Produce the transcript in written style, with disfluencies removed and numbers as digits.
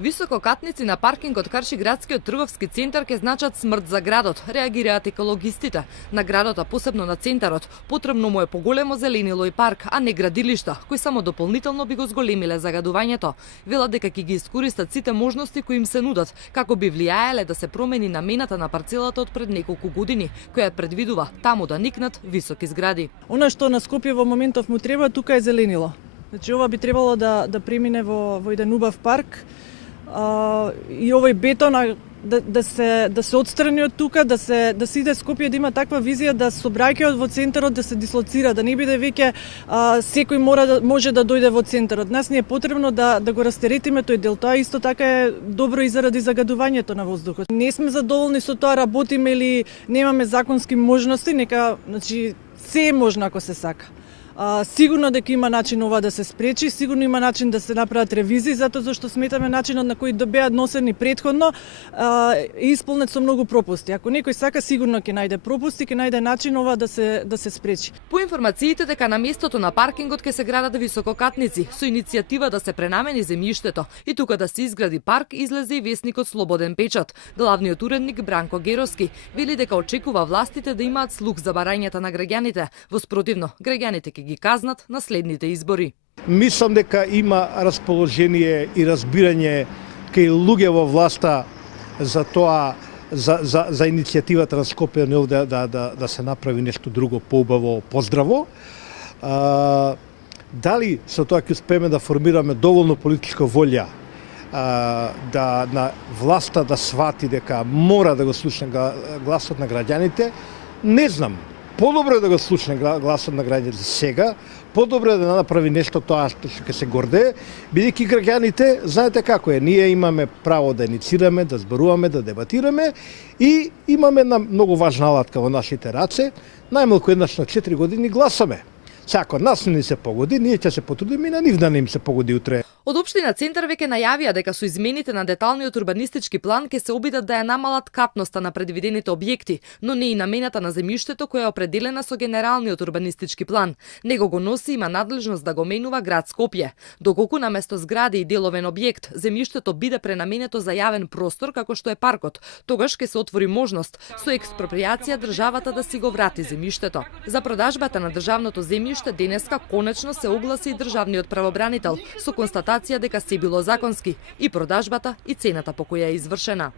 Висококатници на паркингот Карши градскиот трговски центар ке значат смрт за градот, реагираат екологистите. На градот, а посебно на центарот, потребно му е поголемо зеленило и парк, а не градилишта, кои само дополнително би го зголемиле загадувањето. Велат дека ќе ги искористат сите можности кои им се нудат, како би влијаеле да се промени намената на парцелата од пред неколку години, која предвидува таму да никнат високи згради. Она што на Скопје во моментов му треба, тука е зеленило. Значи ова би требало да премине во еден убав парк. И овој бетон да се отстрани од тука, да се иде Скопје да има таква визија да сообраќајот во центарот да се дислоцира, да не биде веќе секој може да дојде во центарот. Нас не е потребно да го растеретиме тој дел. Тоа исто така е добро и заради загадувањето на воздухот. Не сме задоволни со тоа, работиме или немаме законски можности, нека, значи, се е можно ако се сака. Сигурно дека има начин ова да се спречи, сигурно има начин да се направат ревизии, затоа зашто сметаме начинот на кој беа носени претходно е исполнет со многу пропусти. Ако некој сака, сигурно ќе најде пропусти, ќе најде начин ова да се спречи. По информациите дека на местото на паркингот ќе се градат висококатници, со иницијатива да се пренамени земјиштето и тука да се изгради парк, излезе и весникот Слободен печат. Главниот уредник Бранко Геровски вели дека очекува властите да имаат слух за барањата на граѓаните, во спротивно граѓаните ќе ги казнат на следните избори. Мислам дека има расположение и разбирање кај луѓе во власта за тоа, за иницијативата на Скопје да се направи нешто друго поубаво, поздраво. Дали со тоа ќе успееме да формираме доволно политичка волја да на власта да свати дека мора да го слушне гласот на граѓаните, не знам. Подобро е да го слушне гласот на граѓаните сега, подобро е да направи нешто тоа што ќе се гордее, бидејќи граѓаните, знаете како е, ние имаме право да иницираме, да зборуваме, да дебатираме и имаме една многу важна алатка во нашите раце, најмалку еднаш на 4 години гласаме. Ако нас не се погоди, ние ќе се потрудиме и на нив да не им се погоди утре. Од општина Центар веќе најавија дека со измените на деталниот урбанистички план ќе се обидат да ја намалат капноста на предвидените објекти, но не и намената на земјиштето која е определена со генералниот урбанистички план. Него го носи има надлежност да го менува град Скопје. Доколку наместо згради и деловен објект, земјиштето биде пренаменето за јавен простор како што е паркот, тогаш ќе се отвори можност со експроприација државата да си го врати земјиштето. За продажбата на државното земјиште денеска конечно се огласи и државниот правобранител со констатација дека се било законски и продажбата и цената по која е извршена.